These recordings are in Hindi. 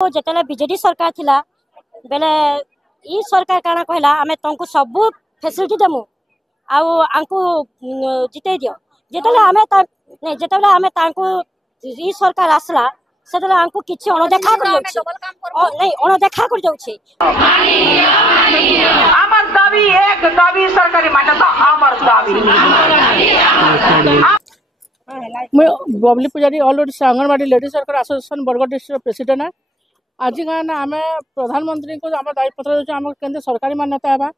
जिते बीजेडी सरकार थिला बेले ई सरकार काना कहला आमे तुमको सब फैसिलिटी देमु आंकु जिते दियो जिते आमे नहीं जिते आमे तांको ई सरकार आसला सेतले आंकु किछि अनदेखा कर जाउछि नहीं अनदेखा कर जाउछि। आमर दाबी एक दाबी सरकारी मान्यता आमर दाबी मैं बबली पुजारी all Odisha anganwadi ladies worker association Bargarh district president है। आज गाना आम प्रधानमंत्री को आम दायित्व आम केंद्र सरकारी मान्यता है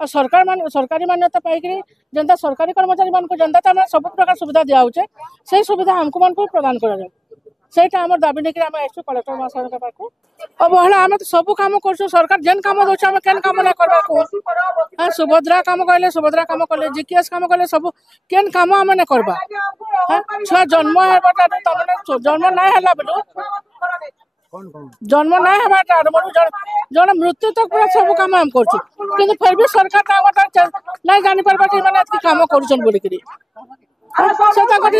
और सरकारी मान्यता पाइक जनता सरकारी कर्मचारी मान जनता सब प्रकार सुविधा दिखाऊे से सुविधा आमको मान प्रदान करा सेटा आम दाबी नहीं आम आसु कलेक्टर महाशय पाक अवहेला आम तो सब कम कर सरकार जेन कम दौर आम केन कम ना करवा सुभद्रा कम कहले सुभद्रा कम कले जीकेएस कम कले सब केन कम आम ना करवा छुआ जन्म जन्म ना बेलू जन्म ना जन मृत्यु तक पूरा सब कम आम कर फिर भी सरकार नहीं जानी पार्बा कि मैंने कम कर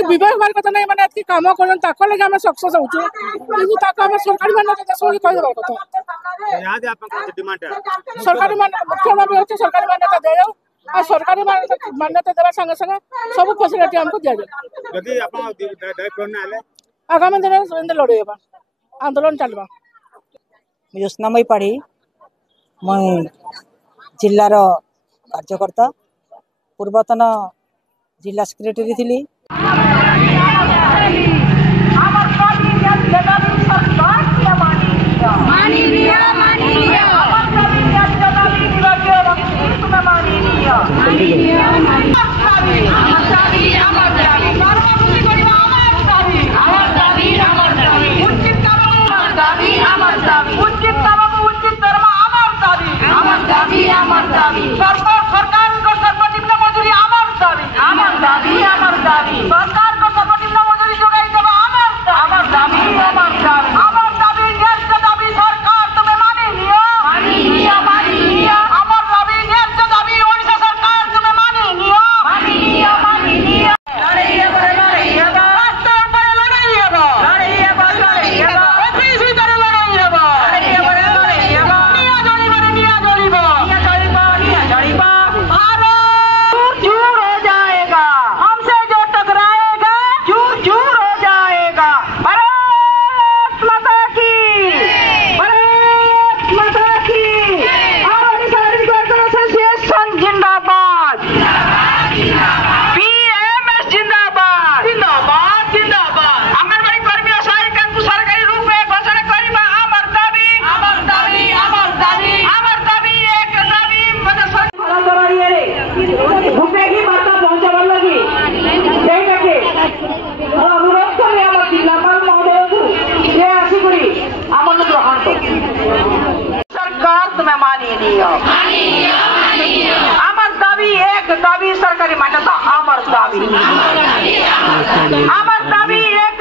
विवेक बार कथा नहीं मैंने कम कर लगे आम सक्सेस होचु कि सरकारी मान्यता देश बोली कहदेवा कथा सरकारी मुख्य दाबी होचे सरकारी मान्यता दे जाऊ आ सरकारी मान्यता देवा संगे संगे सब फैसिलिटी हमको दिया जाए। आगामी दिन में लड़ेबा आंदोलन चलवा योजनामयी पाढ़ी मैं जिलार कार्यकर्ता पूर्वतन जिला सेक्रेटरी थी। सरकार तुम्हें मानी आमर दाबी एक दाबी सरकारी मान्यता आमर दाबी एक